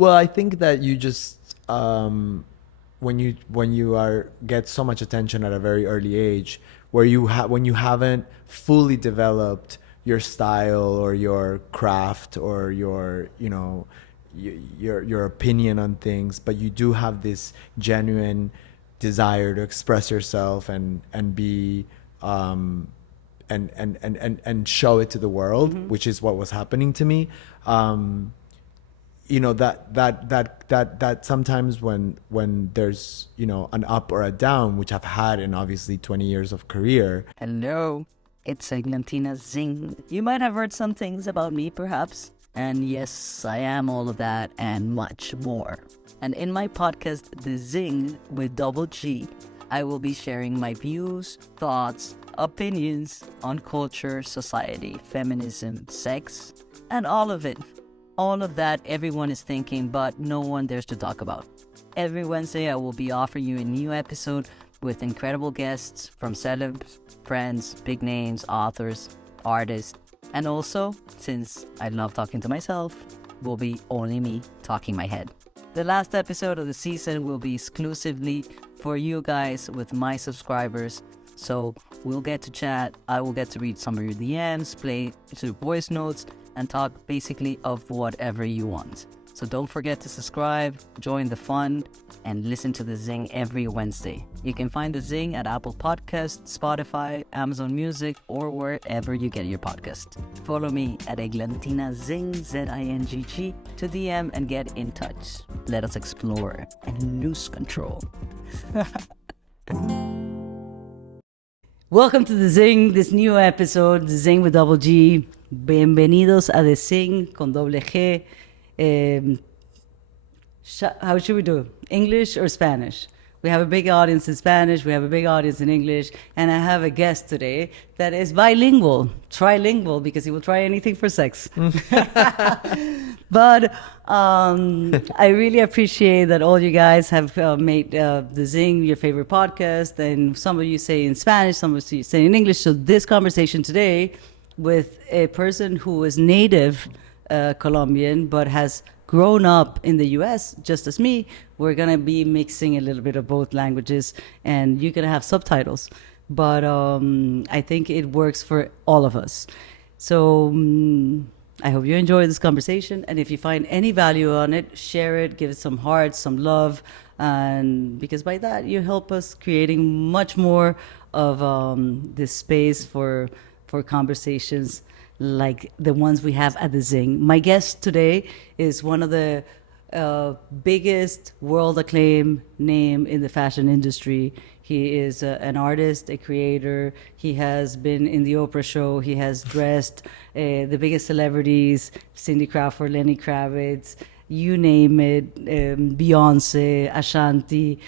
Well, I think that you just when you are get so much attention at a very early age, where when you haven't fully developed your style or your craft or your your opinion on things, but you do have this genuine desire to express yourself and be and show it to the world, Mm-hmm. which is what was happening to me. That sometimes when there's an up or a down, which I've had in obviously 20 years of career. Hello, it's Eglantina Zing. You might have heard some things about me, perhaps. And yes, I am all of that and much more. And in my podcast, The Zing with double G, I will be sharing my views, thoughts, opinions on culture, society, feminism, sex, and all of it. All of that everyone is thinking, but no one dares to talk about. Every Wednesday, I will be offering you a new episode with incredible guests from celebs, friends, big names, authors, artists, and also, since I love talking to myself, will be only me talking my head. The last episode of the season will be exclusively for you guys with my subscribers. So we'll get to chat, I will get to read some of your DMs, play to voice notes, and talk basically of whatever you want. So don't forget to subscribe, join the fun, and listen to The Zing every Wednesday. You can find The Zing at Apple Podcasts, Spotify, Amazon Music, or wherever you get your podcast. Follow me at Eglantina Zing, Z-I-N-G-G, to DM and get in touch. Let us explore and lose control. Welcome to The Zing, this new episode, The Zing with double G. Bienvenidos a The Zing con doble G. How should we do? English or Spanish? We have a big audience in Spanish, we have a big audience in English, and I have a guest today that is bilingual, trilingual, because he will try anything for sex. But I really appreciate that all you guys have made The Zing your favorite podcast, and some of you say in Spanish, some of you say in English. So this conversation today with a person who is native Colombian but has grown up in the US, just as me, we're going to be mixing a little bit of both languages, and you're going to have subtitles. But I think it works for all of us. So I hope you enjoy this conversation. And if you find any value on it, share it, give it some hearts, some love. And because by that, you help us creating much more of this space for conversations like the ones we have at The Zing. My guest today is one of the biggest world acclaimed name in the fashion industry. He is an artist, a creator. He has been in the Oprah show. He has dressed the biggest celebrities, Cindy Crawford, Lenny Kravitz, you name it, Beyonce, Ashanti,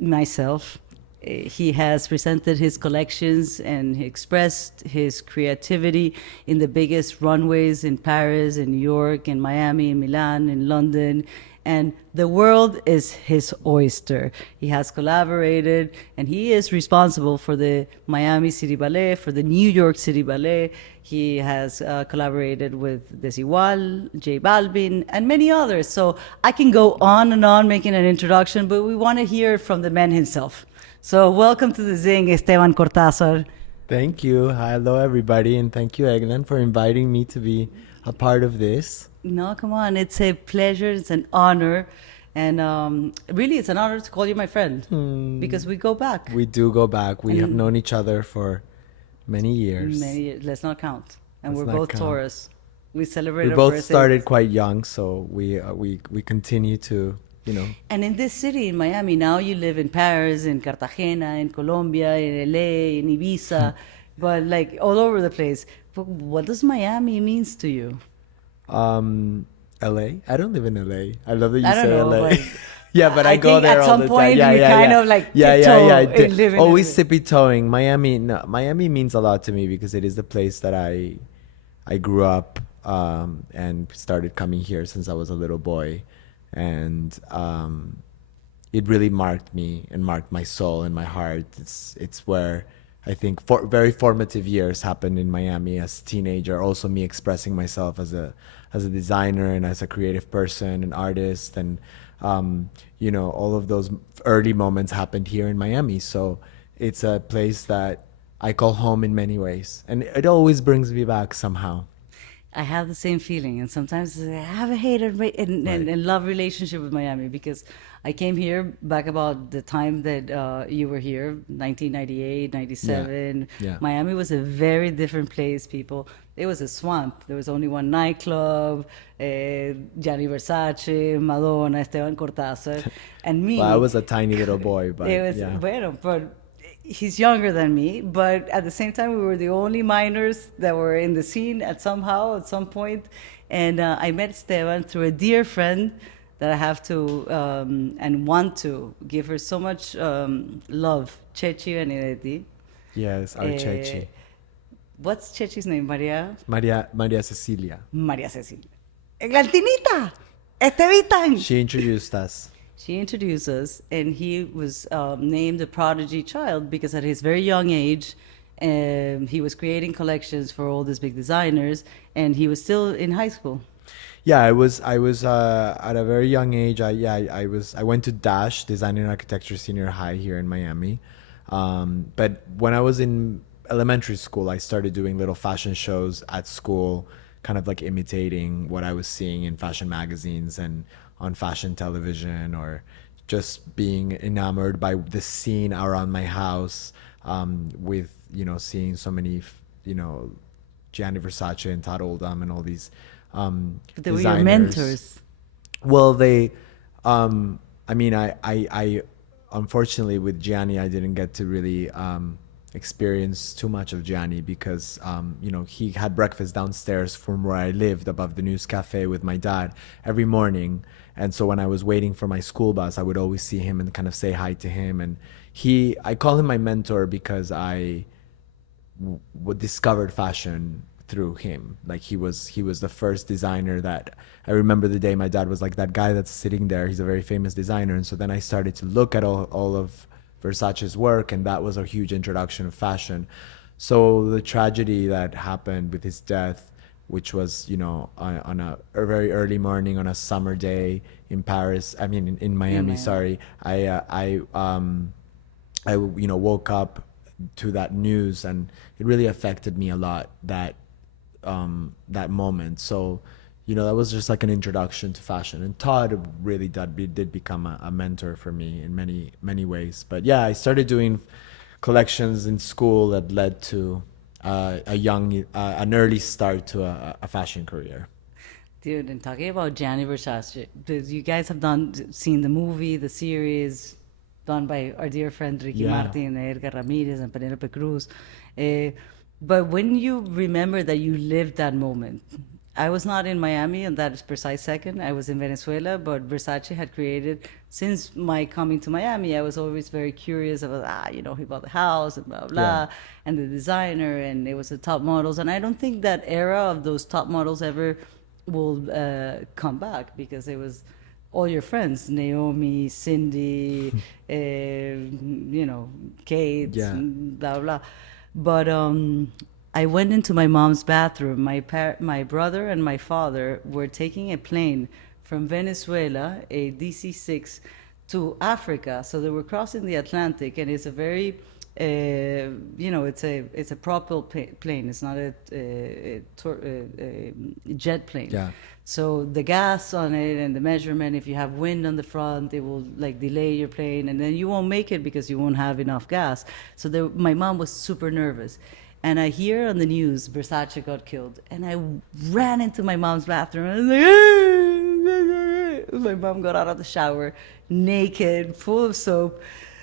myself. He has presented his collections and he expressed his creativity in the biggest runways in Paris, in New York, in Miami, in Milan, in London. And the world is his oyster. He has collaborated and he is responsible for the Miami City Ballet, for the New York City Ballet. He has collaborated with Desigual, J Balvin, and many others. So I can go on and on making an introduction, but we want to hear from the man himself. So welcome to The Zing, Esteban Cortázar. Thank you. Hello, everybody, and thank you, Eglan, for inviting me to be a part of this. No, come on. It's a pleasure. It's an honor. And really, it's an honor to call you my friend because we go back. We do go back. We have known each other for many years. Many years. Let's not count. And Let's we're not both count. Taurus. We celebrate We our both birthdays. started quite young, so we continue to, And in this city, in Miami, now you live in Paris, in Cartagena, in Colombia, in LA, in Ibiza, but like all over the place. But what does Miami means to you? LA. I don't live in LA. I love that you I don't say know, LA. but Yeah, but I go think there at all some the point time. you kind of like tiptoe in living Always in- tippy toeing. Miami. No, Miami means a lot to me because it is the place that I grew up and started coming here since I was a little boy, and it really marked me and marked my soul and my heart. It's where I think very formative years happened in Miami as a teenager. Also, me expressing myself as as a designer and as a creative person and artist. And, you know, all of those early moments happened here in Miami. So it's a place that I call home in many ways. And it always brings me back somehow. I have the same feeling, and sometimes I have a hate and love relationship with Miami because I came here back about the time that you were here, 1998, 97. Yeah. Miami was a very different place, people. It was a swamp. There was only one nightclub, Gianni Versace, Madonna, Esteban Cortázar, and me. Well, I was a tiny little boy, but It was, yeah. bueno, but he's younger than me, but at the same time, we were the only minors that were in the scene at some point. And I met Esteban through a dear friend that I have to and want to give her so much love, Chechi Benedetti. Yes, our Chechi. What's Chechi's name, Maria? Maria Cecilia. Maria Cecilia. Eglantinita! Estevitan! She introduced us. She introduced us, and he was named a prodigy child because at his very young age, he was creating collections for all these big designers, and he was still in high school. Yeah, I was at a very young age. I went to Dash Design and Architecture Senior High here in Miami. But when I was in elementary school, I started doing little fashion shows at school, kind of like imitating what I was seeing in fashion magazines and on fashion television, or just being enamored by the scene around my house, with, you know, seeing so many, you know, Gianni Versace and Todd Oldham and all these But they were designers. your mentors. Well, I mean, I unfortunately with Gianni, I didn't get to really experience too much of Gianni because, you know, he had breakfast downstairs from where I lived above the News Cafe with my dad every morning. And so when I was waiting for my school bus, I would always see him and kind of say hi to him. And I call him my mentor because I discovered fashion through him. Like he was the first designer that I remember the day my dad was like, that guy that's sitting there, he's a very famous designer. And so then I started to look at all of Versace's work, and that was a huge introduction of fashion. So the tragedy that happened with his death, which was, you know, on a very early morning on a summer day in Paris, I mean in Miami, sorry, I you know, woke up to that news, and it really affected me a lot, that moment. So, you know, that was just like an introduction to fashion. And Todd really did become a mentor for me in many ways. But yeah, I started doing collections in school that led to an early start to a fashion career. Dude, and talking about Gianni Versace, you guys have seen the movie, the series, done by our dear friend Ricky Martin, Edgar Ramirez, and Penelope Cruz. But when you remember that you lived that moment, I was not in Miami on that precise second. I was in Venezuela, but Versace had created, since my coming to Miami, I was always very curious about, you know, he bought the house and blah, blah, and the designer, and it was the top models. And I don't think that era of those top models ever will come back, because it was all your friends, Naomi, Cindy, you know, Kate, blah, blah. But I went into my mom's bathroom. My brother and my father were taking a plane from Venezuela, a DC-6, to Africa. So they were crossing the Atlantic, and it's a very, you know, it's a propelled plane. It's not a jet plane. Yeah. So the gas on it and the measurement, if you have wind on the front, it will like delay your plane, and then you won't make it because you won't have enough gas. So my mom was super nervous. And I hear on the news, Versace got killed. And I ran into my mom's bathroom. And I was like, my mom got out of the shower, naked, full of soap.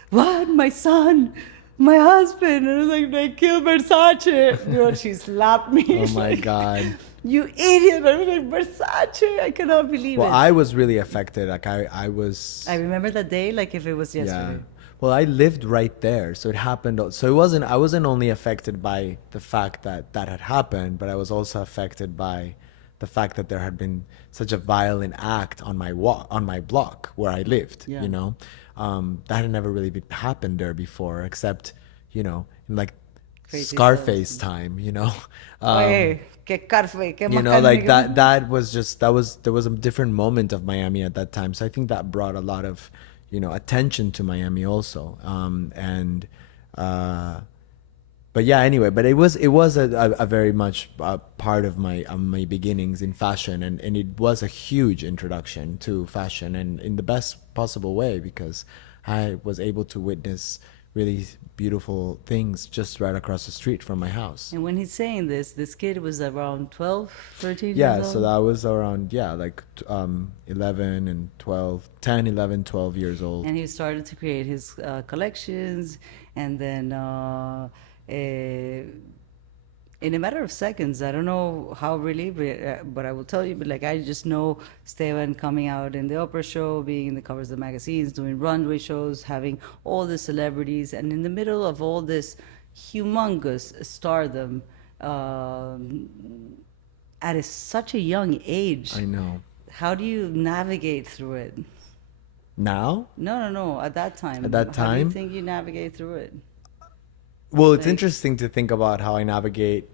What? My son? My husband? And I was like, they killed Versace. You know, she slapped me. Oh my God. You idiot. I was like, Versace. I cannot believe it. Well, I was really affected. Like I was. I remember that day like if it was yesterday. Yeah. Well, I lived right there, so it happened. So I wasn't only affected by the fact that had happened, but I was also affected by the fact that there had been such a violent act on my block where I lived. Yeah. You know, that had never really happened there before, except, you know, in like Crazy Scarface stuff. time, you know. Oye, qué carfe, qué You know, macarne, like qué that was just that was there was a different moment of Miami at that time. So I think that brought a lot of, attention to Miami also. Uh but yeah, anyway, but it was a very much part of my beginnings in fashion, and it was a huge introduction to fashion, and in the best possible way, because I was able to witness really beautiful things just right across the street from my house. And when he's saying this kid was around 12, 13 years Yeah, so old. that was around, yeah, like 11 and 12, 10, 11, 12 years old. And he started to create his collections, and then in a matter of seconds, I don't know how really, but I will tell you, but like I just know Esteban coming out in the Oprah show, being in the covers of the magazines, doing runway shows, having all the celebrities, and in the middle of all this humongous stardom, at such a young age, I know. how do you navigate through it? Now, No, no, no. At that at time, that how do you time, think you navigate through it? well, it's Like interesting to think about how I navigate,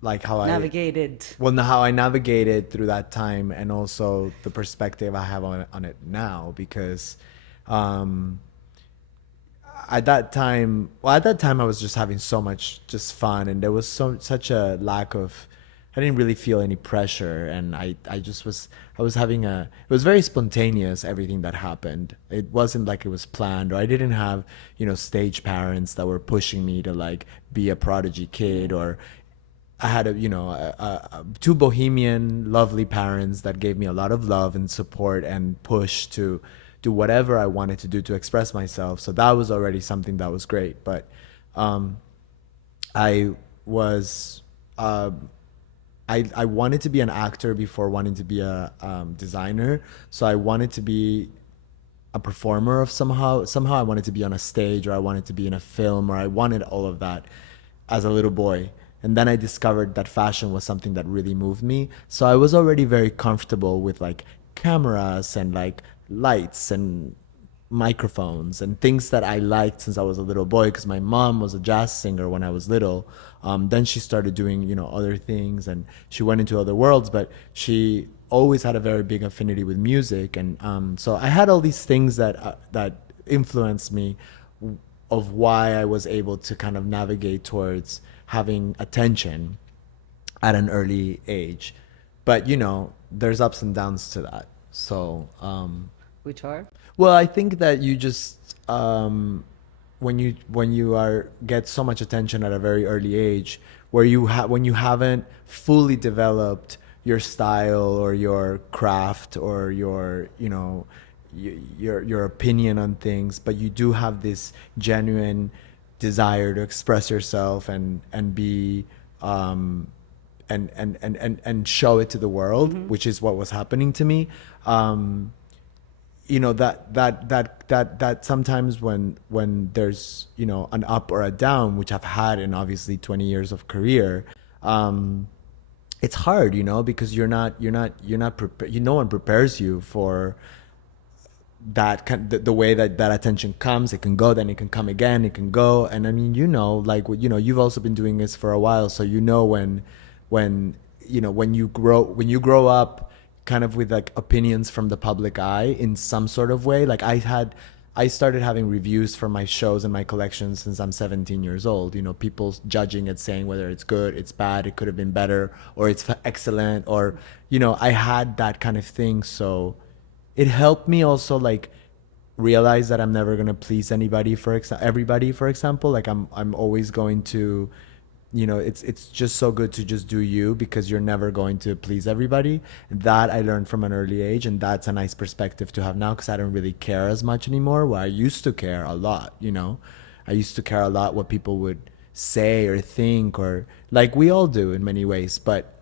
like navigated. how I navigated through that time, and also the perspective I have on it now, because um, at that time I was just having so much just fun, and there was such a lack of, I didn't really feel any pressure, and I just was, I was having it was very spontaneous, everything that happened. It wasn't like it was planned, or I didn't have, stage parents that were pushing me to like be a prodigy kid, or I had two bohemian, lovely parents that gave me a lot of love and support and push to do whatever I wanted to do to express myself. So that was already something that was great. But um, I was I wanted to be an actor before wanting to be a designer. So I wanted to be a performer of somehow I wanted to be on a stage, or I wanted to be in a film, or I wanted all of that as a little boy. And then I discovered that fashion was something that really moved me. So I was already very comfortable with like cameras and like lights and microphones and things that I liked since I was a little boy, because my mom was a jazz singer when I was little. Then she started doing, other things, and she went into other worlds, but she always had a very big affinity with music. And so I had all these things that influenced me, of why I was able to kind of navigate towards having attention at an early age. But, there's ups and downs to that. So, Which are? well, I think that you just when you are get so much attention at a very early age, where when you haven't fully developed your style or your craft or your your opinion on things, but you do have this genuine desire to express yourself and be and show it to the world, which is what was happening to me. That sometimes when there's an up or a down, which I've had in obviously 20 years of career, it's hard, because you're not prepared. No one prepares you for that the way that attention comes. It can go, then it can come again, it can go. And I mean, like you've also been doing this for a while, so when when you grow up kind of with like opinions from the public eye in some sort of way. Like I started having reviews for my shows and my collections since I'm 17 years old. People judging it, saying whether it's good, it's bad, it could have been better, or it's excellent, or I had that kind of thing. So it helped me also like realize that I'm never gonna please everybody, for example. Like I'm always going to, it's just so good to just do you, because you're never going to please everybody. That I learned from an early age, and that's a nice perspective to have now, because I don't really care as much anymore, where I used to care a lot. I used to care a lot what people would say or think, or like we all do in many ways, but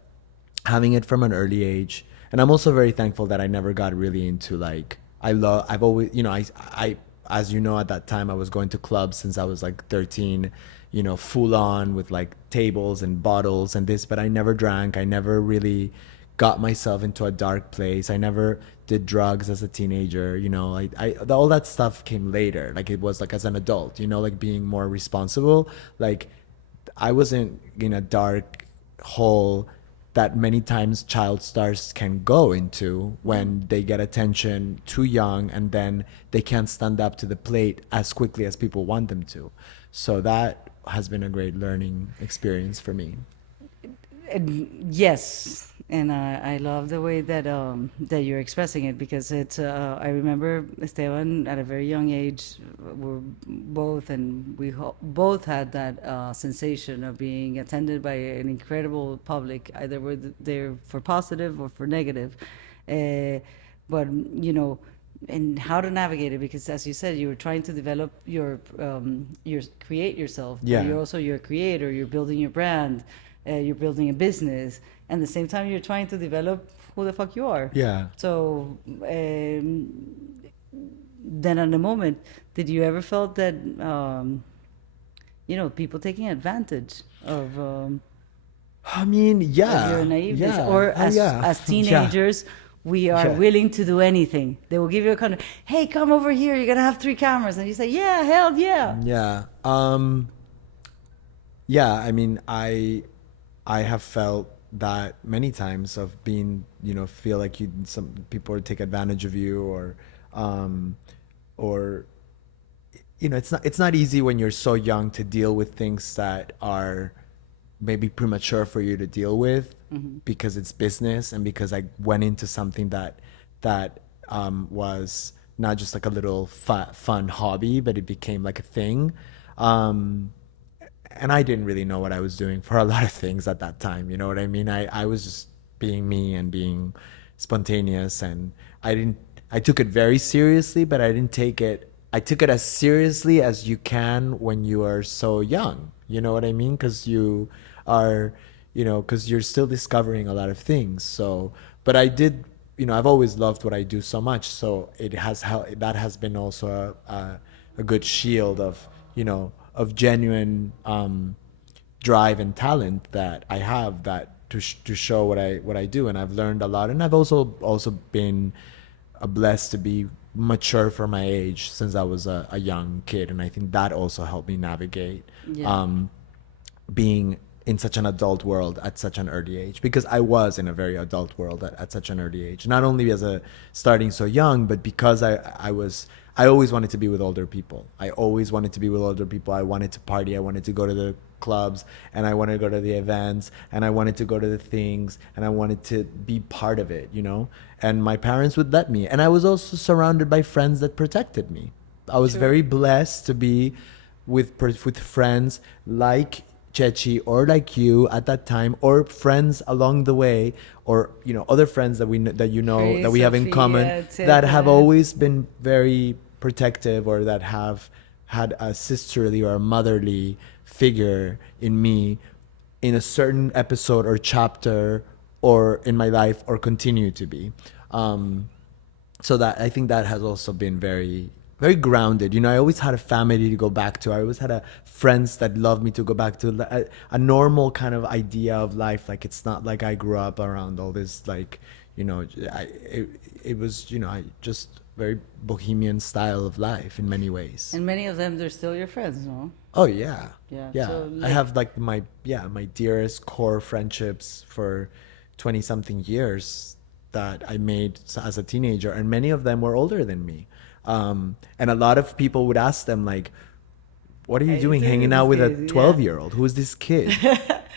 having it from an early age. And I'm also very thankful that I never got really into like, I've always, I as at that time I was going to clubs since I was like 13, full on with like tables and bottles and this, but I never drank. I never really got myself into a dark place. I never did drugs as a teenager. All that stuff came later. Like it was like as an adult, like being more responsible. Like I wasn't in a dark hole that many times child stars can go into when they get attention too young and then they can't stand up to the plate as quickly as people want them to. So that has been a great learning experience for me. Yes, and I love the way that that you're expressing it because it's. I remember Esteban at a very young age. We're both, and both had that sensation of being attended by an incredible public, either were there for positive or for negative. Uh, but you know, and how to navigate it because, as you said, you were trying to develop your create yourself. But Yeah. you're also your creator. You're building your brand, you're building a business, and at the same time you're trying to develop who the fuck you are. Yeah. So then at the moment, did you ever felt that people taking advantage of I mean, yeah. your naiveness, Yeah. or Oh, as yeah. as Yeah. teenagers? We are Yeah. willing to do anything. They will give you a kind of, hey, come over here. You're gonna have 3 cameras, and you say, yeah, hell yeah. Yeah. Yeah, I mean, I have felt that many times of being, feel like some people take advantage of you or it's not easy when you're so young to deal with things that are maybe premature for you to deal with because it's business and because I went into something that was not just like a little fun hobby, but it became like a thing. And I didn't really know what I was doing for a lot of things at that time. You know what I mean? I was just being me and being spontaneous, and I took it very seriously, but I took it as seriously as you can when you are so young. You know what I mean? Because you are, because you're still discovering a lot of things. So, but I did, I've always loved what I do so much. So that has been also a good shield of genuine drive and talent that I have to show what I do, and I've learned a lot, and I've also been blessed to be mature for my age since I was a young kid, and I think that also helped me navigate Yeah. being in such an adult world at such an early age, because I was in a very adult world at such an early age, not only as a starting so young, but because I always wanted to be with older people. I always wanted to be with older people. I wanted to party. I wanted to go to the clubs, and I wanted to go to the events, and I wanted to go to the things, and I wanted to be part of it, and my parents would let me, and I was also surrounded by friends that protected me. I was Sure. very blessed to be with friends like Chechi or like you at that time, or friends along the way, or other friends that that we have in common, that have always been very protective, or that have had a sisterly or a motherly figure in me in a certain episode or chapter or in my life, or continue to be. So that I think that has also been very very grounded. I always had a family to go back to. I always had friends that loved me to go back to, a normal kind of idea of life. Like, it's not like I grew up around all this, like, it was, I just very bohemian style of life in many ways. And many of them, they're still your friends, no? Oh yeah. Yeah, Yeah. so, I have like my dearest core friendships for 20 something years that I made as a teenager, and many of them were older than me. And a lot of people would ask them, like, what are you doing hanging out with a 12-year-old? Who is this kid?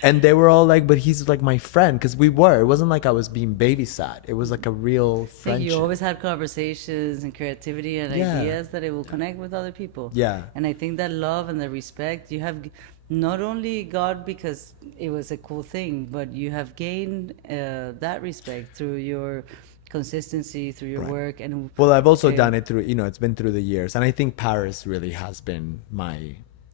And they were all like, but he's like my friend, because it wasn't like I was being babysat. It was like a real So friendship. you always had conversations and creativity and Yeah. ideas that it will connect with other people. Yeah. And I think that love and the respect you have not only got because it was a cool thing, but you have gained that respect through your consistency, through your Right. work. And Well, I've also Okay. done it through, it's been through the years. And I think Paris really has been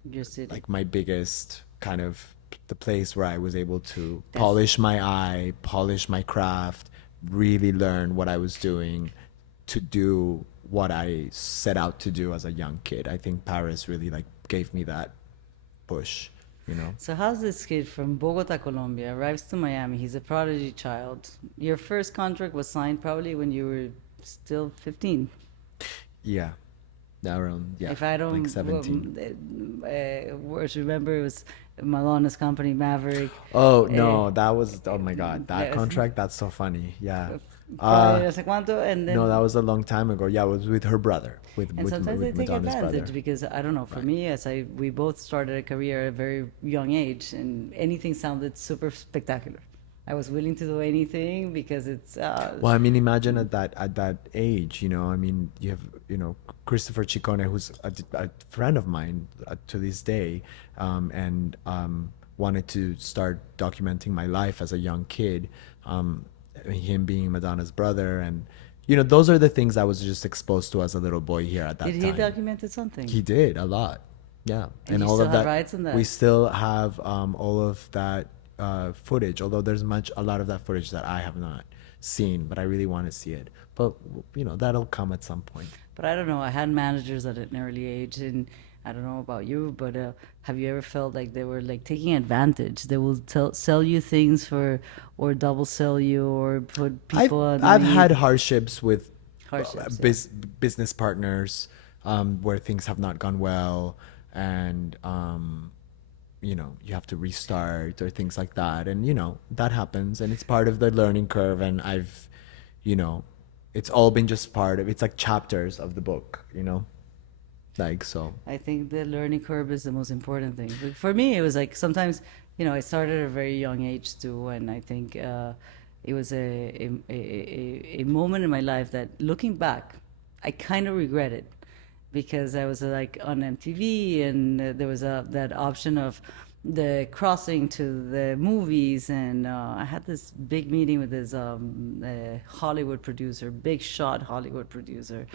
your city. like my biggest kind of the place where I was able to polish my eye, polish my craft, really learn what I was doing to do what I set out to do as a young kid. I think Paris really like gave me that push, So how's this kid from Bogota, Colombia, arrives to Miami? He's a prodigy child. Your first contract was signed probably when you were still 15. Yeah. Around, yeah, If I like don't 17. worst remember, it was Madonna's company, Maverick. Oh Uh, no, that was, oh my God, that that was contract, that's so funny. Yeah. probably Uh no sé cuánto, and no, that then was a long time ago. Yeah, it was with her brother, and sometimes they with take Madonna's brother. advantage because I don't know. For Right. me, as we both started a career at a very young age, and anything sounded super spectacular. I was willing to do anything because it's Well, I mean, imagine at that age, you know. I mean, you have, you know, Christopher Ciccone, who's a friend of mine to this day, and wanted to start documenting my life as a young kid. Him being Madonna's brother, and you know, those are the things I was just exposed to as a little boy here at did that he time. documented something? He did a lot, yeah, And and you all still of have that. rights on that? We still have all of that footage, although there's a lot of that footage that I have not seen, but I really want to see it. But you know, that'll come at some point. But I don't know. I had managers at an early age, and I don't know about you, but have you ever felt like they were like taking advantage? They will sell you things for, or double sell you, or put people I've had underneath. hardships with Hardships, yeah. business partners, where things have not gone well, and you know, you have to restart or things like that, and you know, that happens, and it's part of the learning curve. And I've, you know, it's all been just part of, it's like chapters of the book, you know, like so. I think the learning curve is the most important thing. But for me, it was like sometimes, you know, I started at a very young age too, and I think it was a moment in my life that, looking back, I kind of regret it because I was like on MTV, and there was that option of the crossing to the movies, and I had this big meeting with this Hollywood producer, big shot Hollywood producer,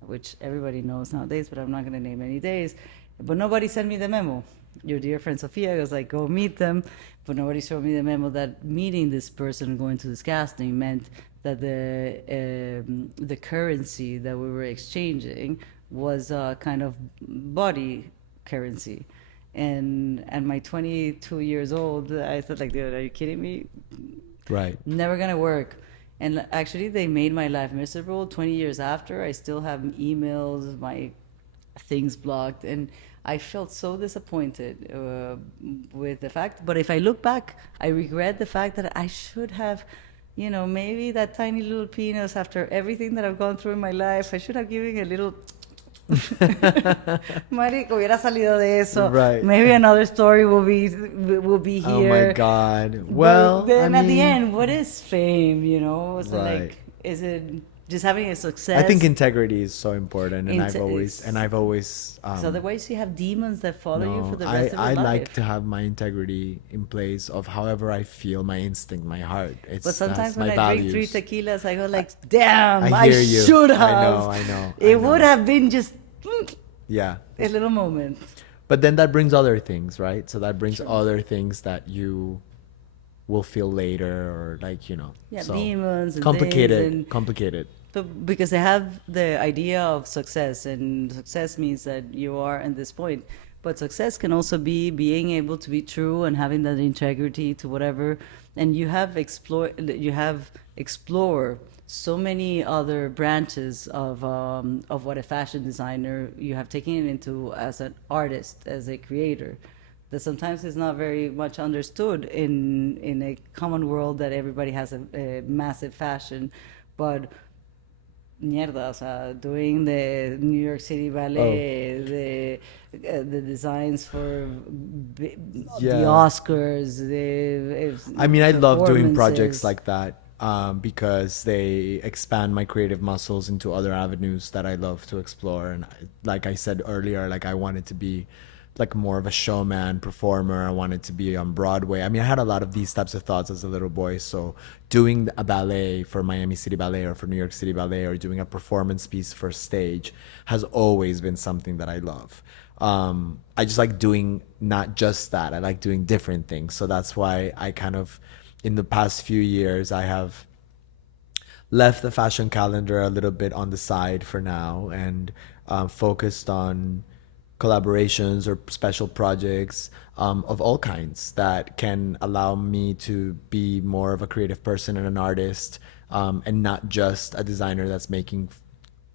which everybody knows nowadays, but I'm not going to name any days. But nobody sent me the memo. Your dear friend Sophia was like, go meet them. But nobody showed me the memo that meeting this person, going to this casting, meant that the currency that we were exchanging was kind of body currency. And at my 22 years old, I thought like, dude, are you kidding me? Right. Never gonna work. And actually, they made my life miserable. 20 years after, I still have emails, my things blocked, and I felt so disappointed with the fact. But if I look back, I regret the fact that I should have, you know, maybe that tiny little penis, after everything that I've gone through in my life, I should have given a little. Marico, hubiera salido de eso. Right. Maybe another story will be here. Oh my God. But Well, then I at the mean, end, what is fame? You know, is it Right. like, is it just having a success? I think integrity is so important, and Inte- I've always. So otherwise, you have demons that follow you for the I, rest of your I life. like to have my integrity in place of however I feel, my instinct, my heart. It's But sometimes that's when my I values. drink 3 tequilas, I go like, damn, I I hear you. should I have. know, I know, I It would know. have been just Yeah. a little moment. But then that brings other things, right? So that brings Sure. other things that you will feel later, or like, you know. Yeah, so demons and complicated, things and- complicated. But because they have the idea of success, and success means that you are at this point. But success can also be being able to be true and having that integrity to whatever. And you have explore so many other branches of what a fashion designer you have taken it into as an artist, as a creator, that sometimes is not very much understood in a common world that everybody has a massive fashion, but mierda, o sea, doing the New York City Ballet, the designs for Yeah. the Oscars, I mean, I love doing projects performances. like that, because they expand my creative muscles into other avenues that I love to explore. And like I said earlier, like I wanted to be like more of a showman, performer. I wanted to be on Broadway. I mean, I had a lot of these types of thoughts as a little boy. So doing a ballet for Miami City Ballet or for New York City Ballet, or doing a performance piece for stage, has always been something that I love. I just like doing not just that. I like doing different things. So that's why I kind of, in the past few years, I have left the fashion calendar a little bit on the side for now, and focused on collaborations or special projects, of all kinds that can allow me to be more of a creative person and an artist, and not just a designer that's making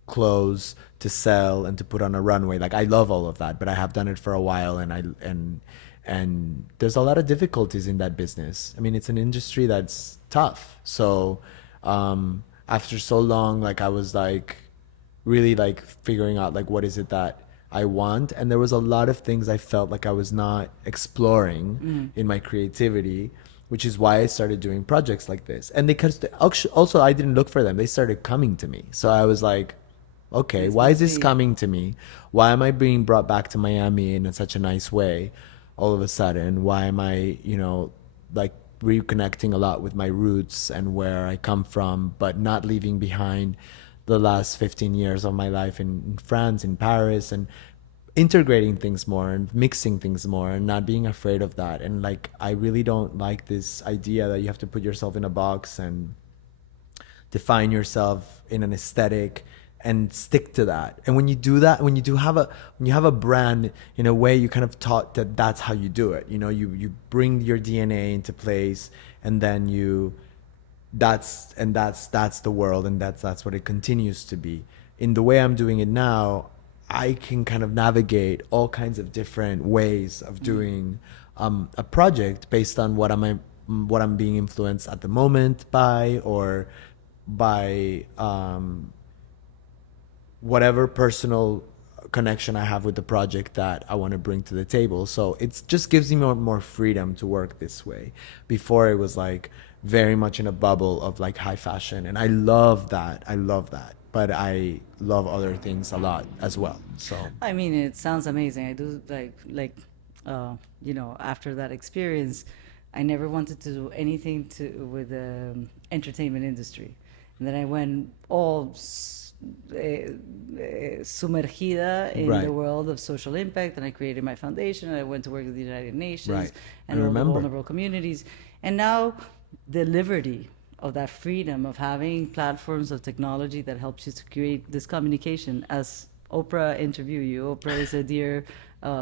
clothes to sell and to put on a runway. Like I love all of that, but I have done it for a while, and there's a lot of difficulties in that business. I mean, it's an industry that's tough. So after so long, like I was like really like figuring out like what is it that I want, and there was a lot of things I felt like I was not exploring in my creativity, which is why I started doing projects like this. And because also I didn't look for them; they started coming to me. So I was like, okay, It's why is this mostly- coming to me? Why am I being brought back to Miami in such a nice way all of a sudden? Why am I, like reconnecting a lot with my roots and where I come from, but not leaving behind the last 15 years of my life in France, in Paris, and integrating things more and mixing things more and not being afraid of that. And like, I really don't like this idea that you have to put yourself in a box and define yourself in an aesthetic and stick to that. And when you do that, when you have a brand, in a way you kind of taught that that's how you do it. You bring your DNA into place, and then that's the world, and that's what it continues to be. In the way I'm doing it now, I can kind of navigate all kinds of different ways of doing a project based on what I'm being influenced at the moment by, or by whatever personal connection I have with the project that I want to bring to the table. So it just gives me more freedom to work this way. Before, it was like very much in a bubble of like high fashion, and I love that. But I love other things a lot as well. So I mean, it sounds amazing. I do after that experience, I never wanted to do anything with the entertainment industry, and then I went all sumergida in Right. the world of social impact, and I created my foundation. And I went to work with the United Nations Right. and I all the remember. vulnerable communities, and now the liberty of that freedom of having platforms of technology that helps you to create this communication. As Oprah interview you, Oprah is a dear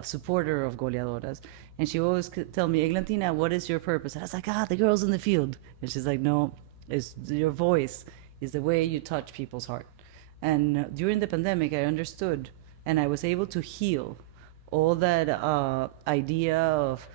supporter of Goleadoras, and she always tell me, Eglantina, what is your purpose? And I was like, the girls in the field. And she's like, no, it's your voice, is the way you touch people's heart. And during the pandemic, I understood, and I was able to heal all that idea of,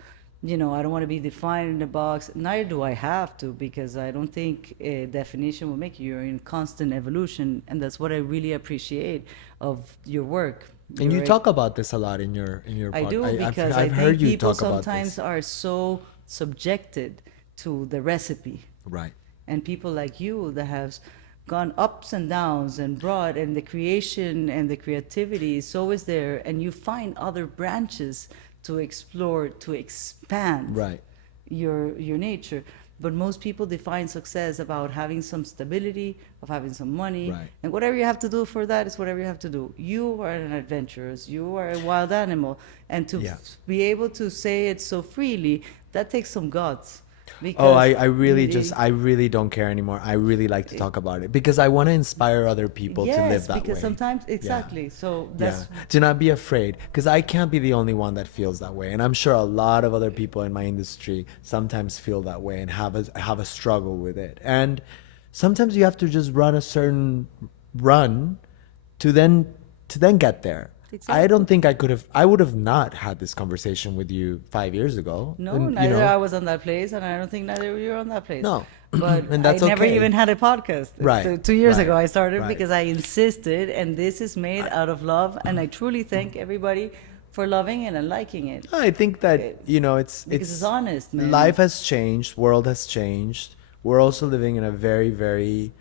I don't want to be defined in a box. Neither do I have to, because I don't think a definition will make you. You're in constant evolution, and that's what I really appreciate of your work. and you You're- talk about this a lot in your I do, because I've I heard think you people talk about sometimes this. are so subjected to the recipe. Right. And people like you that have gone ups and downs and brought, and the creation and the creativity is always there, and you find other branches to explore, to expand Right. your nature. But most people define success about having some stability, of having some money, Right. and whatever you have to do for that is whatever you have to do. You are an adventurous, you are a wild animal, and to Yeah. be able to say it so freely, that takes some guts. Oh, I Because really it- I really don't care anymore. I really like to talk about it because I want to inspire other people to live that because way. sometimes exactly. So that's Yeah. Do not be afraid, because I can't be the only one that feels that way, and I'm sure a lot of other people in my industry sometimes feel that way and have a struggle with it. And sometimes you have to just run a certain run to then get there. Exactly. I don't think I would have not had this conversation with you 5 years ago. no, And, neither I was on that place, and I don't think neither you're on that place. No. But And that's I never okay. even had a podcast. Right, 2 years right, ago, I started right. because I insisted, and this is made out of love, and I truly thank everybody for loving it and liking it. I think that Because it's honest, man. Life has changed, world has changed. We're also living in a very, very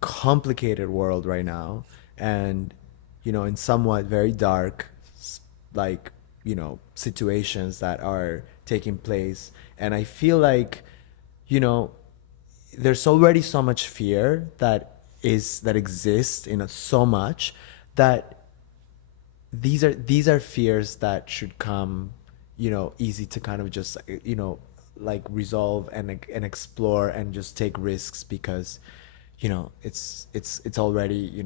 complicated world right now, and in somewhat very dark, like situations that are taking place. And I feel like there's already so much fear that exists in us, so much that these are fears that should come easy to kind of just like resolve and explore and just take risks, because it's already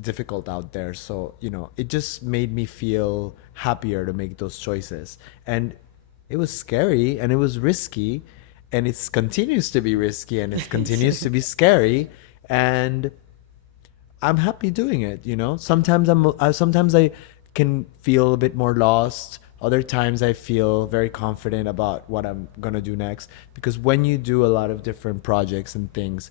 difficult out there. So it just made me feel happier to make those choices. And it was scary and it was risky, and it continues to be risky and it continues to be scary. And I'm happy doing it, you know. Sometimes I can feel a bit more lost. Other times I feel very confident about what I'm gonna do next, because when you do a lot of different projects and things,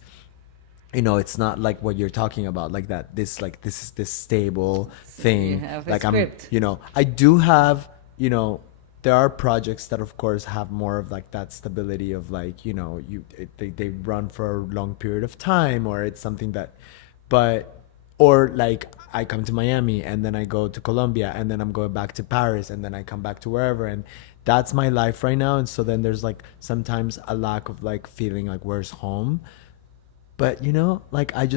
you know, it's not like what you're talking about, like that this is this stable So you thing. have a Like I'm, script. you know, I do have, you know, there are projects that of course have more of like that stability of like, you know, they run for a long period of time, or it's something that, but, or like I come to Miami and then I go to Colombia and then I'm going back to Paris and then I come back to wherever, and that's my life right now. And so then there's like sometimes a lack of like feeling like where's home. But you know, like I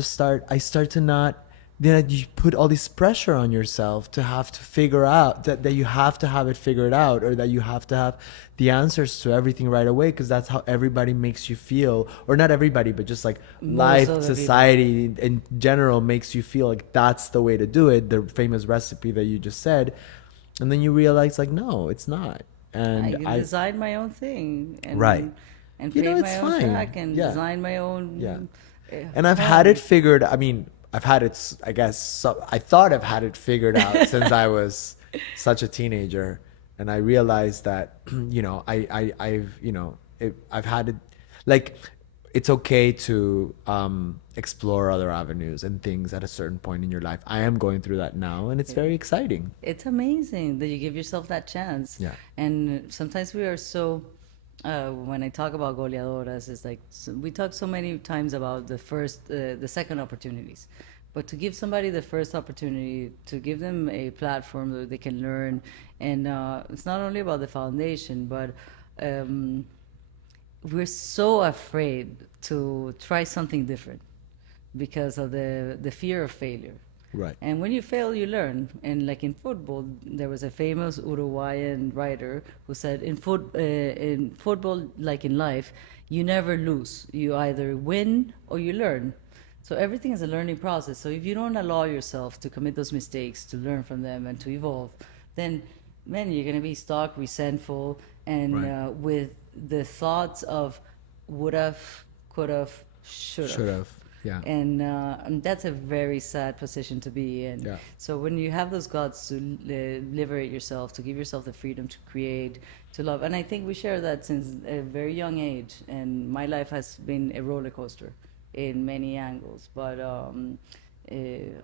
start to not, then you put all this pressure on yourself to have to figure out that you have to have it figured out, or that you have to have the answers to everything right away, because that's how everybody makes you feel. Or not everybody, but just like Most life, of the people. society in general makes you feel like that's the way to do it, the famous recipe that you just said. And then you realize like, no, it's not. I And can I, design my own thing right. and You know, pave it's my own fine. track and Yeah. design my Yeah. own And I've had it home. figured. I mean, I've had it, I guess, so, I thought I've had it figured out since I was such a teenager. And I realized that, you know, I've, you know, I've had it, like, it's okay to explore other avenues and things at a certain point in your life. I am going through that now, and it's very exciting. It's amazing that you give yourself that chance. Yeah. And sometimes we are so, when I talk about goleadoras, it's like we talk so many times about the second opportunities. But to give somebody the first opportunity, to give them a platform that they can learn, and it's not only about the foundation, but um, we're so afraid to try something different because of the fear of failure. Right. And when you fail, you learn. And like in football, there was a famous Uruguayan writer who said, in football, like in life, you never lose. You either win or you learn. So everything is a learning process. So if you don't allow yourself to commit those mistakes, to learn from them and to evolve, then man, you're gonna be stuck, resentful, and Right. with the thoughts of would have, could have, should Should have. have. Yeah. And that's a very sad position to be in. Yeah. So when you have those guts to liberate yourself, to give yourself the freedom to create, to love, and I think we share that since a very young age. And my life has been a roller coaster in many angles, but uh,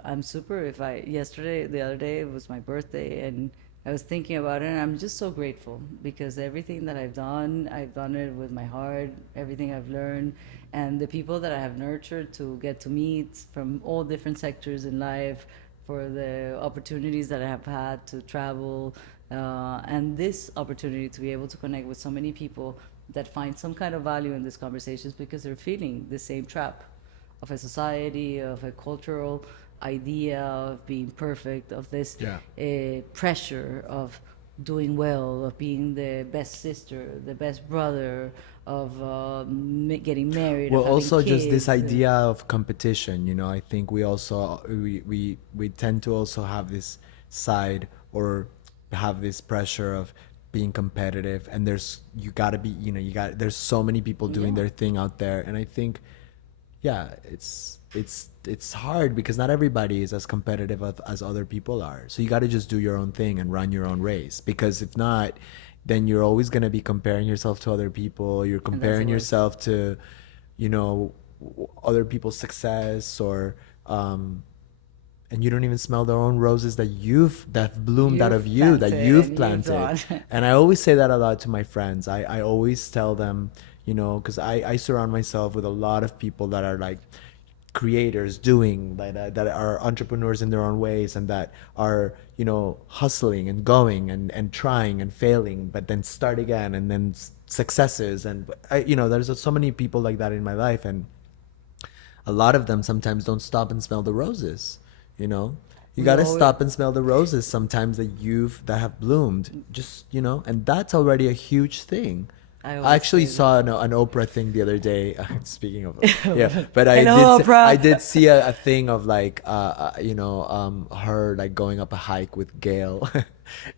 I'm super. If I yesterday, the other day, it was my birthday, and I was thinking about it, and I'm just so grateful because everything that I've done it with my heart, everything I've learned, and the people that I have nurtured to get to meet from all different sectors in life, for the opportunities that I have had to travel, and this opportunity to be able to connect with so many people that find some kind of value in these conversations because they're feeling the same trap of a society, of a cultural idea of being perfect, of this Yeah. pressure of doing well, of being the best sister, the best brother, of getting married, Well, of having also just this kids. idea of competition, you know, I think we also we tend to also have this side, or have this pressure of being competitive, and there's, you got to be, you know, you got, there's so many people doing Yeah. their thing out there, and I think, yeah, it's hard because not everybody is as competitive as other people are. So you got to just do your own thing and run your own race, because if not, then you're always going to be comparing yourself to other people. You're And that's the comparing worst. yourself to, you know, other people's success, or and you don't even smell their own roses that have bloomed out of You've you, that planted you've and you've planted. done. And I always say that a lot to my friends. I always tell them, you know, because I surround myself with a lot of people that are like creators, doing like that are entrepreneurs in their own ways, and that are, you know, hustling and going and trying and failing, but then start again, and then successes. And you know, there's so many people like that in my life, and a lot of them sometimes don't stop and smell the roses, you know. You We got to always, stop and smell the roses sometimes that have bloomed, just, you know, and that's already a huge thing. I I always actually say saw an Oprah thing the other day. Speaking of, yeah, but hello, I Oprah. did see a thing of like, you know, her like going up a hike with Gail,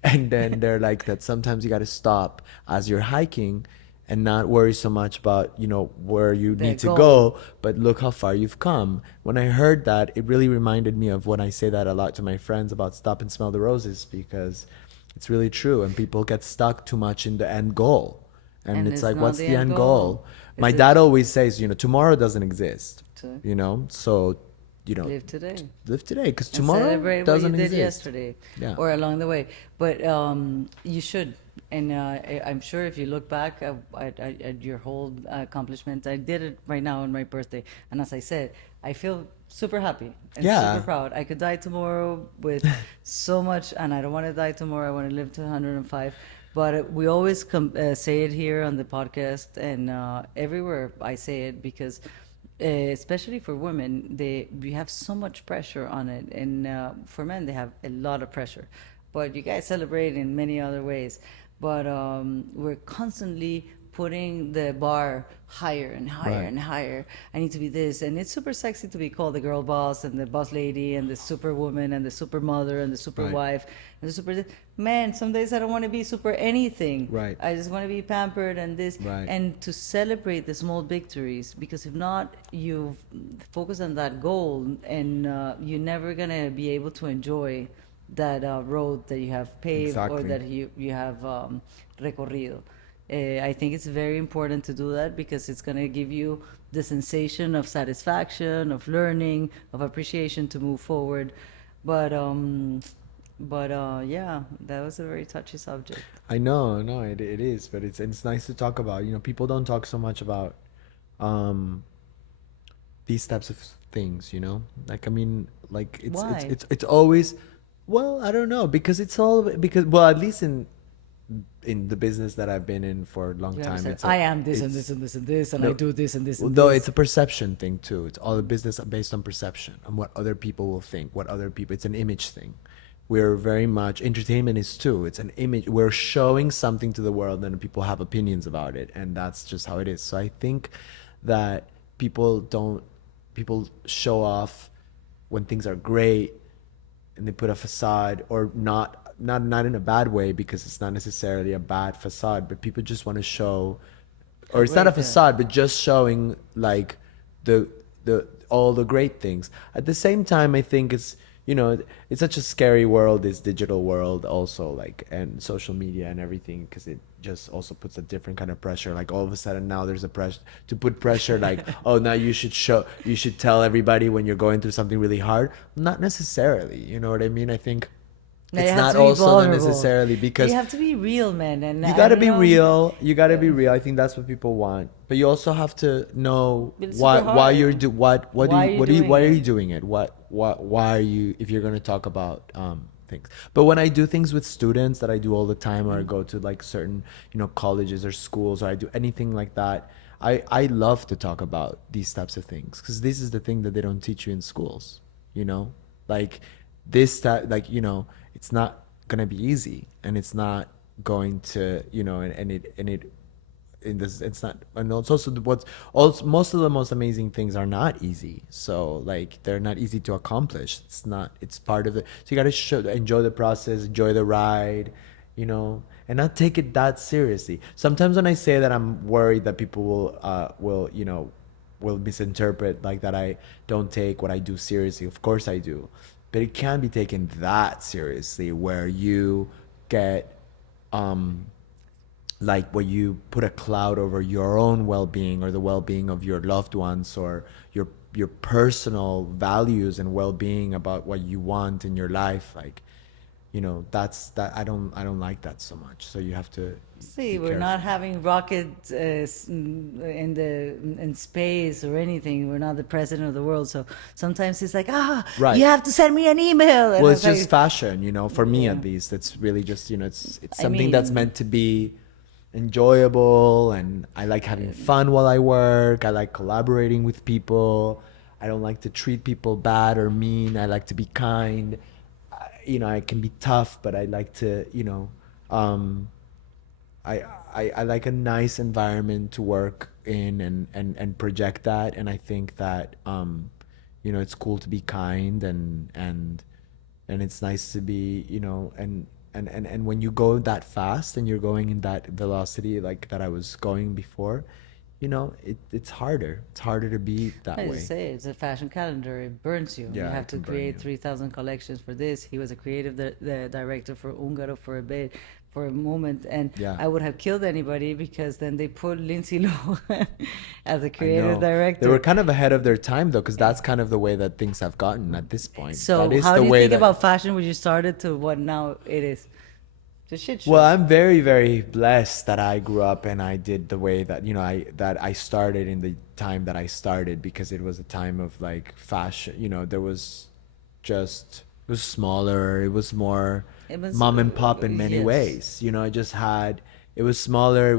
and then they're like that. Sometimes you got to stop as you're hiking, and not worry so much about, you know, where you The need to goal. go, but look how far you've come. When I heard that, it really reminded me of when I say that a lot to my friends about stop and smell the roses, because it's really true, and people get stuck too much in the end goal. And it's it's like, not what's the the end end goal. goal? It's My a- dad always says, you know, tomorrow doesn't exist, To you know? So, you know, live today. live today, because And tomorrow celebrate what you doesn't did exist. yesterday Yeah. or along the way. But you should. And I'm sure if you look back at your whole accomplishments, I did it right now on my birthday. And as I said, I feel super happy and Yeah. super proud. I could die tomorrow with so much, and I don't want to die tomorrow. I want to live to 105. But we always say it here on the podcast and everywhere I say it because especially for women, we have so much pressure on it, and for men, they have a lot of pressure. But you guys celebrate in many other ways. But we're constantly putting the bar higher and higher Right. and higher. I need to be this, and it's super sexy to be called the girl boss and the boss lady and the superwoman and the super mother and the super Right. wife and the super. Man, some days I don't want to be super anything. Right. I just want to be pampered and this, Right. and to celebrate the small victories, because if not, you focus on that goal, and you're never gonna be able to enjoy that road that you have paved or Exactly. that you have recorrido. I think it's very important to do that because it's gonna give you the sensation of satisfaction, of learning, of appreciation to move forward. But yeah, that was a very touchy subject. I know, no, it is, but it's nice to talk about. You know, people don't talk so much about um these types of things, you know? Like, I mean, like Why? it's always, well, I don't know, because it's all because, well, at least in the business that I've been in for a long You time, understand? it's I am this and it's- this and this and this, and no, I do this and this and though this. it's a perception thing too. It's all a business based on perception, on what other people will think, what other people. It's an image thing. We're very much, entertainment is too. It's an image. We're showing something to the world, and people have opinions about it, and that's just how it is. So I think that people show off when things are great, and they put a facade, or not in a bad way, because it's not necessarily a bad facade, but people just want to show, or it's not a Great, yeah. facade, but just showing like the all the great things. At the same time, I think it's, you know, it's such a scary world, this digital world also, like, and social media and everything, because it just also puts a different kind of pressure. Like, all of a sudden now there's a pressure to put pressure, like, oh, now you should tell everybody when you're going through something really hard. Not necessarily, you know what I mean? I think Now it's you have not to be also vulnerable. necessarily, because You have to be real, man. And you I got to don't be know- real. You got to be Yeah. real. I think that's what people want. But you also have to know But it's why super why hard. you're do what do Why are you you what do you doing why are it? you doing it? Why are you, if you're going to talk about things. But when I do things with students that I do all the time, or I go to like certain, you know, colleges or schools, or I do anything like that, I love to talk about these types of things, because this is the thing that they don't teach you in schools, you know? Like like, you know, it's not going to be easy, and it's not going to, you know, and it in this, it's not, and it's also what's also, most of the most amazing things are not easy, so like they're not easy to accomplish. It's not, it's part of the, so you got to enjoy the process, enjoy the ride, you know, and not take it that seriously. Sometimes when I say that, I'm worried that people will, you know, will misinterpret, like, that I don't take what I do seriously. Of course I do, but it can't be taken that seriously, where you get like, where you put a cloud over your own well-being, or the well-being of your loved ones, or your personal values and well-being about what you want in your life. Like, you know, that I don't like that so much. So you have to See, be we're careful. not having rockets in space or anything. We're not the president of the world. So sometimes it's like, Right. you have to send me an email. And Well, I it's was just like, fashion, you know, for me Yeah. at least. It's really just, you know, it's I something that's mean- meant to be enjoyable, and I like having fun while I work. I like collaborating with people. I don't like to treat people bad or mean. I like to be kind. You know, I can be tough, but I like to, you know, I like a nice environment to work in, and project that. And I think that, you know, it's cool to be kind, and it's nice to be, you know, and and when you go that fast and you're going in that velocity like that I was going before, you know, it's harder. It's harder to be that As you way. say, it's a fashion calendar. It burns you. You Yeah, have it to can burn create you. 3,000 collections for this. He was a creative the director for Ungaro for a bit, for a moment, and Yeah. I would have killed anybody because then they put Lindsay Lohan as a I creative know. They director. were kind of ahead of their time though, because that's kind of the way that things have gotten at this point. That So, is how the do you way think that. about fashion when you started to what now it is? It's a shit show. Well, I'm very, very blessed that I grew up and I did the way that, you know, I started in the time that I started, because it was a time of like fashion, you know, there was just, it was smaller, it was more It was, mom and pop in many yes. ways. You know, it was smaller, it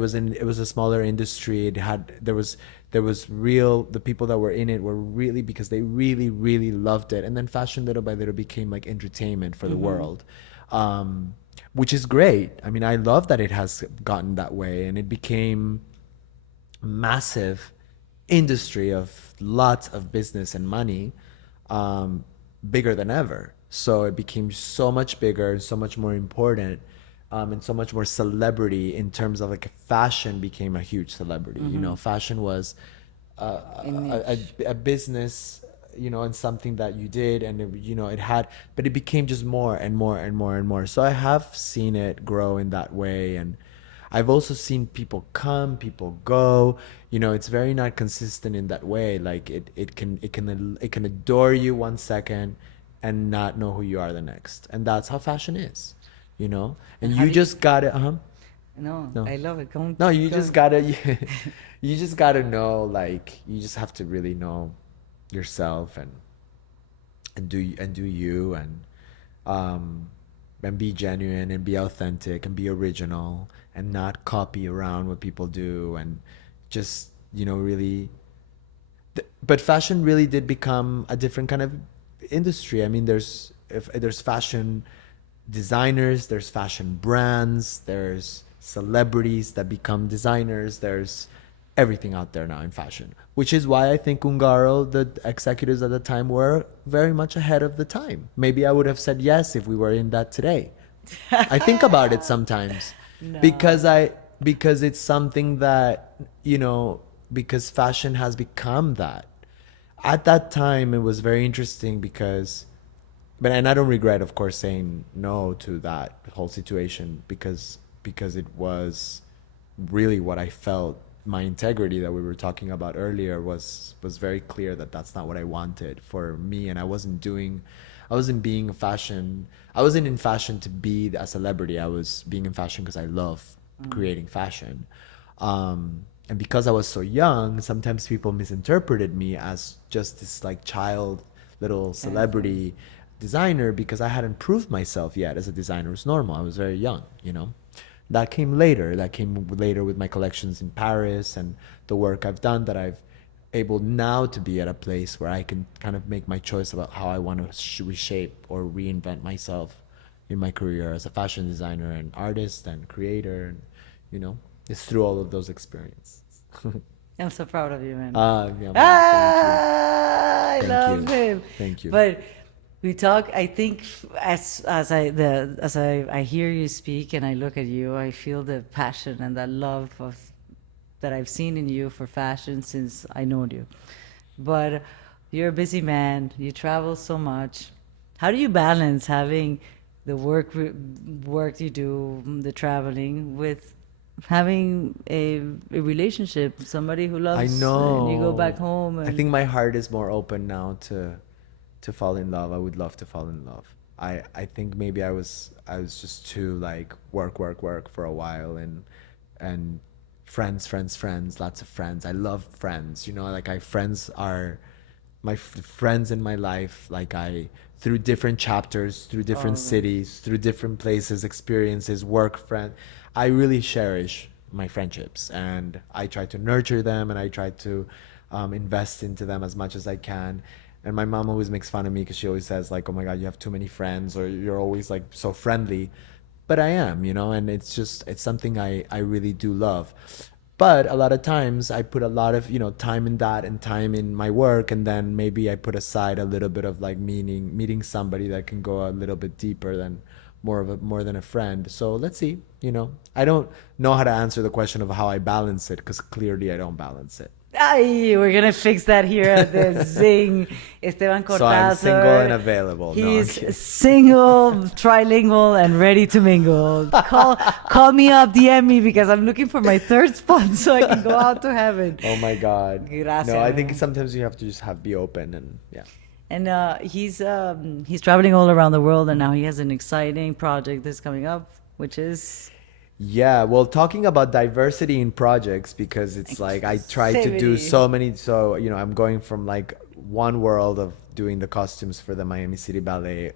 was a smaller industry. There was real, the people that were in it were really, because they really, really loved it. And then fashion little by little became like entertainment for the world. Which is great. I mean, I love that it has gotten that way, and it became massive industry of lots of business and money, bigger than ever. So it became so much bigger, so much more important, and so much more celebrity in terms of like fashion became a huge celebrity. You know, fashion was a business, you know, and something that you did, and it, you know, it had, but it became just more and more and more and more. So I have seen it grow in that way, and I've also seen people come, people go. You know, it's very not consistent in that way. Like it can adore you one second and not know who you are the next, and that's how fashion is. You know, and how you do you- just gotta, No, No. I love it. Come, no, you come. just gotta, you just gotta know. Like you just have to really know yourself and do you um and be genuine and be authentic and be original and not copy around what people do, and just, you know, really but fashion really did become a different kind of industry. I mean, there's fashion designers, there's fashion brands, there's celebrities that become designers, there's everything out there now in fashion, which is why I think Ungaro, the executives at the time, were very much ahead of the time. Maybe I would have said yes if we were in that today. I think about it sometimes No. because it's something that, you know, because fashion has become that. At that time, it was very interesting because, but and I don't regret, of course, saying no to that whole situation, because it was really what I felt. My integrity that we were talking about earlier was very clear that that's not what I wanted for me, and I wasn't being a fashion. I wasn't in fashion to be a celebrity. I was being in fashion because I love creating fashion. And because I was so young, sometimes people misinterpreted me as just this like child little celebrity designer, because I hadn't proved myself yet as a designer. It was normal. I was very young, you know. That came later. That came later with my collections in Paris and the work I've done, that I've able now to be at a place where I can kind of make my choice about how I want to reshape or reinvent myself in my career as a fashion designer and artist and creator. And, you know, it's through all of those experiences. I'm so proud of you, man. Yeah, man, I Thank love you. him. Thank you. But we talk. I think as I hear you speak and I look at you, I feel the passion and that love of that I've seen in you for fashion since I know you. But you're a busy man. You travel so much. How do you balance having the work you do, the traveling, with having a relationship, somebody who loves, I and you go back know. home, I and think my heart is more open now to fall in love. I would love to fall in love. I think maybe I was just too like work for a while, and friends, lots of friends. I love friends. You know, like friends are friends in my life. Like through different chapters, through different cities, through different places, experiences, work friend. I really cherish my friendships, and I try to nurture them, and I try to invest into them as much as I can. And my mom always makes fun of me because she always says like, "Oh my God, you have too many friends," or "You're always like so friendly." But I am, you know, and it's something I really do love. But a lot of times I put a lot of, you know, time in that and time in my work, and then maybe I put aside a little bit of like meeting somebody that can go a little bit deeper than more than a friend. So let's see. You know, I don't know how to answer the question of how I balance it because clearly I don't balance it. Ay, we're gonna fix that here at the Zing. Esteban Cortázar. So I'm single and available. No, I'm He's kidding. single, trilingual, and ready to mingle. Call me up, DM me because I'm looking for my third spot so I can go out to heaven. Oh my God. Gracias. No, I think sometimes you have to just be open and yeah. And he's traveling all around the world, and now he has an exciting project that's coming up, which is Yeah, well, talking about diversity in projects because it's like I try to do so many. So, you know, I'm going from like one world of doing the costumes for the Miami City Ballet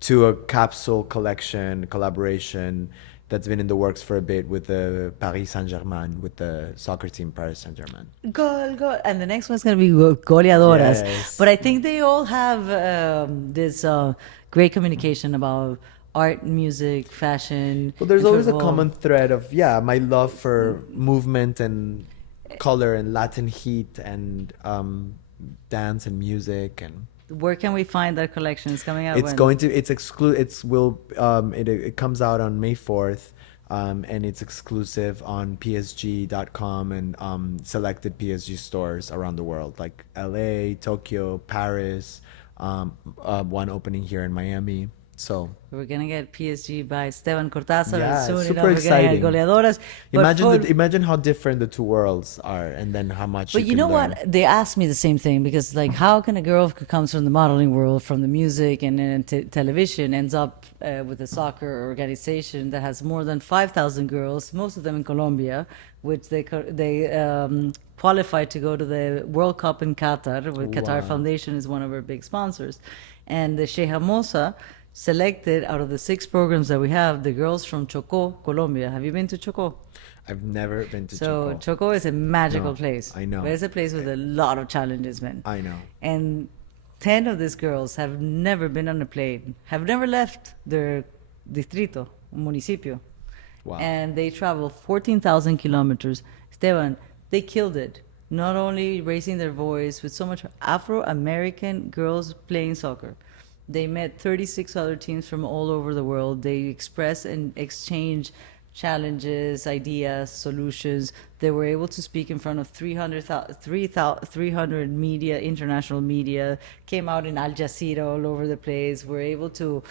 to a capsule collection collaboration that's been in the works for a bit with the Paris Saint-Germain, with the soccer team Paris Saint-Germain. Goal. And the next one's going to be Goleadoras. Yes. But I think they all have this great communication about art, music, fashion. Well, there's and always a football. common thread of, yeah, my love for movement and color and Latin heat and dance and music and Where can we find that collection? It's coming out. it's when? going to it comes out on May 4th and it's exclusive on psg.com and selected PSG stores around the world like LA, Tokyo, Paris, one opening here in Miami. So We're gonna get PSG by Esteban Cortázar. Yeah, and soon super enough, we're exciting. gonna get Goleadoras. But imagine how different the two worlds are and then how much But you can know learn. what? They asked me the same thing because, like, how can a girl who comes from the modeling world, from the music and then television, ends up with a soccer organization that has more than 5,000 girls, most of them in Colombia, which they qualified to go to the World Cup in Qatar. With Qatar Wow. Foundation is one of our big sponsors, and the Sheikha Mosa selected out of the 6 programs that we have the girls from Chocó, Colombia. Have you been to Chocó? I've never been to So Choco. Chocó is a magical No, place. I know. But it's a place with a lot of challenges, man. I know. And 10 of these girls have never been on a plane, have never left their distrito, municipio. Wow. And they travel 14,000 kilometers. Esteban, they killed it. Not only raising their voice with so much Afro-American girls playing soccer. They met 36 other teams from all over the world. They express and exchange challenges, ideas, solutions. They were able to speak in front of 300 media, international media, came out in Al Jazeera all over the place, were able to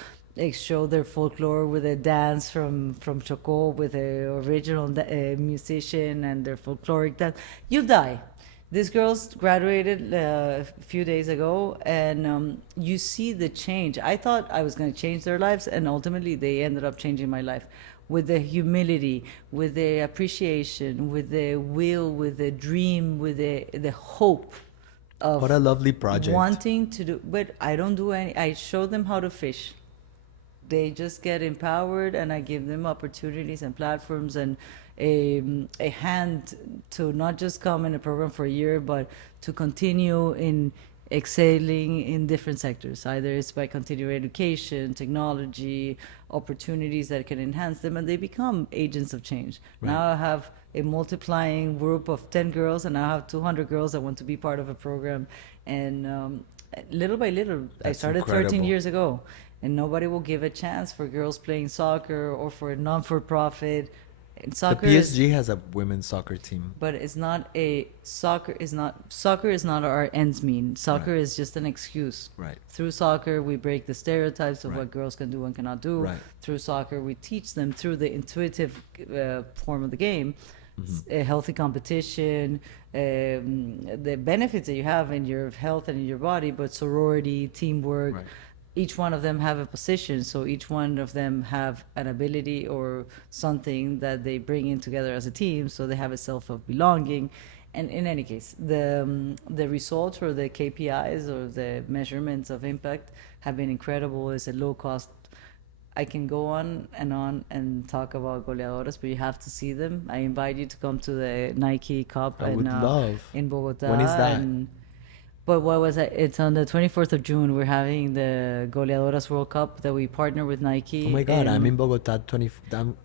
show their folklore with a dance from Chocó with an original musician and their folkloric dance. You die. These girls graduated a few days ago, and you see the change. I thought I was going to change their lives, and ultimately they ended up changing my life with the humility, with the appreciation, with the will, with the dream, with the hope of What a lovely project. wanting to do. But I don't do any. I show them how to fish. They just get empowered, and I give them opportunities and platforms and a hand to not just come in a program for a year, but to continue in excelling in different sectors. Either it's by continuing education, technology, opportunities that can enhance them, and they become agents of change. Right. Now I have a multiplying group of 10 girls, and now I have 200 girls that want to be part of a program. And little by little, I That's started 13 incredible. years ago, and nobody will give a chance for girls playing soccer or for a non-for-profit. And The soccer is, PSG has a women's soccer team. but it's not a soccer is not our ends mean. Soccer is just an excuse. Right. Through soccer, we break the stereotypes of Right. what girls can do and cannot do. Right. Through soccer, we teach them through the intuitive form of the game, Mm-hmm. a healthy competition, the benefits that you have in your health and in your body, but sorority, teamwork. Right. Each one of them have a position, so each one of them have an ability or something that they bring in together as a team, so they have a self of belonging. And in any case, the results or the KPIs or the measurements of impact have been incredible. It's a low cost. I can go on and talk about goleadoras, but you have to see them. I invite you to come to the Nike Cup I would love. in Bogota. When is that? And But what was it? It's on the 24th of June. We're having the Goleadoras World Cup that we partner with Nike. Oh my God, I'm in Bogota.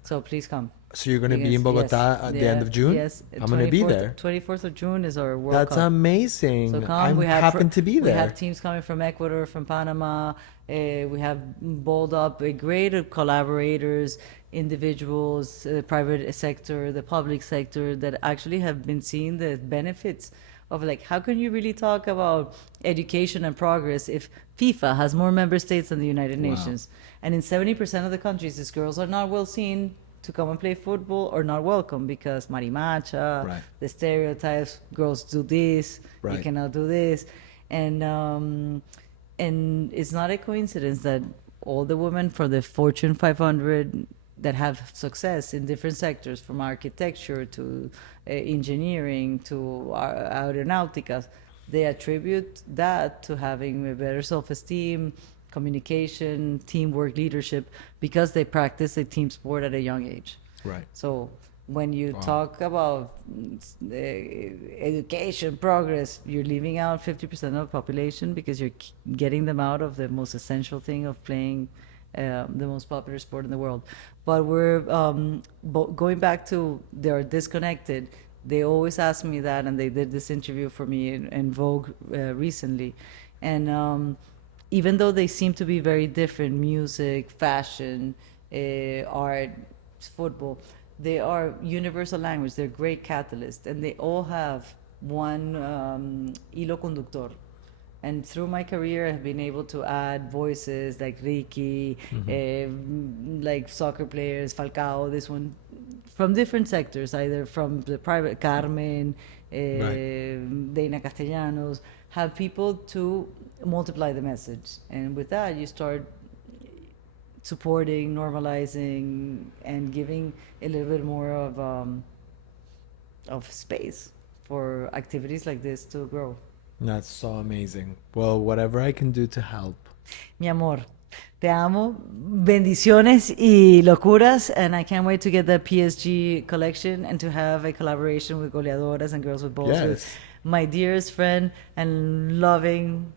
So please come. So you're gonna be in Yes, Bogota yes, at the end of June? Yes, I'm gonna be 24th there. 24th of June is our World That's Cup. amazing. So come. I We have happen to be We there. have teams coming from Ecuador, from Panama. We have bowled up a grade of collaborators, individuals, private sector, the public sector that actually have been seeing the benefits of, like, how can you really talk about education and progress if FIFA has more member states than the United Wow. Nations, and in 70% of the countries, these girls are not well seen to come and play football, or not welcome because marimacha, Right. the stereotypes, girls do this, you Right. cannot do this, and it's not a coincidence that all the women for the Fortune 500 that have success in different sectors, from architecture to engineering to aeronautica, they attribute that to having a better self-esteem, communication, teamwork, leadership, because they practice a team sport at a young age. Right. So when you Wow. talk about education, progress, you're leaving out 50% of the population because you're getting them out of the most essential thing of playing the most popular sport in the world. But we're going back to they're disconnected. They always ask me that, and they did this interview for me in Vogue recently. And even though they seem to be very different, music, fashion, art, football, they are universal language. They're great catalysts, and they all have one hilo conductor. And through my career, I've been able to add voices like Ricky, like soccer players, Falcao, this one, from different sectors, either from the private, Carmen, Dana Castellanos, have people to multiply the message. And with that, you start supporting, normalizing, and giving a little bit more of space for activities like this to grow. That's so amazing. Well, whatever I can do to help. Mi amor, te amo. Bendiciones y locuras. And I can't wait to get the PSG collection and to have a collaboration with Goleadoras and Girls with Balls with Yes. my dearest friend and loving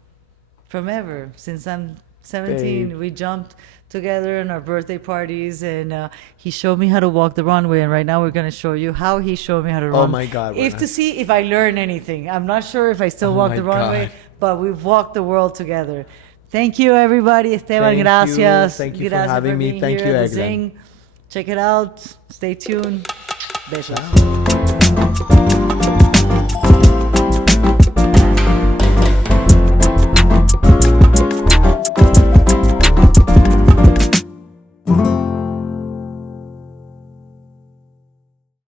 from ever. Since I'm 17, Babe. we jumped together in our birthday parties, and he showed me how to walk the runway. And right now we're going to show you how he showed me how to run. Oh my God, If Buena. to see if I learn anything. I'm not sure if I still Oh walk my the runway, God. but we've walked the world together. Thank you, everybody. Esteban, Thank you. gracias. Thank you for Gracias having me. being Thank here you, at the Eglan. Zing. Check it out. Stay tuned. Besos. Ciao.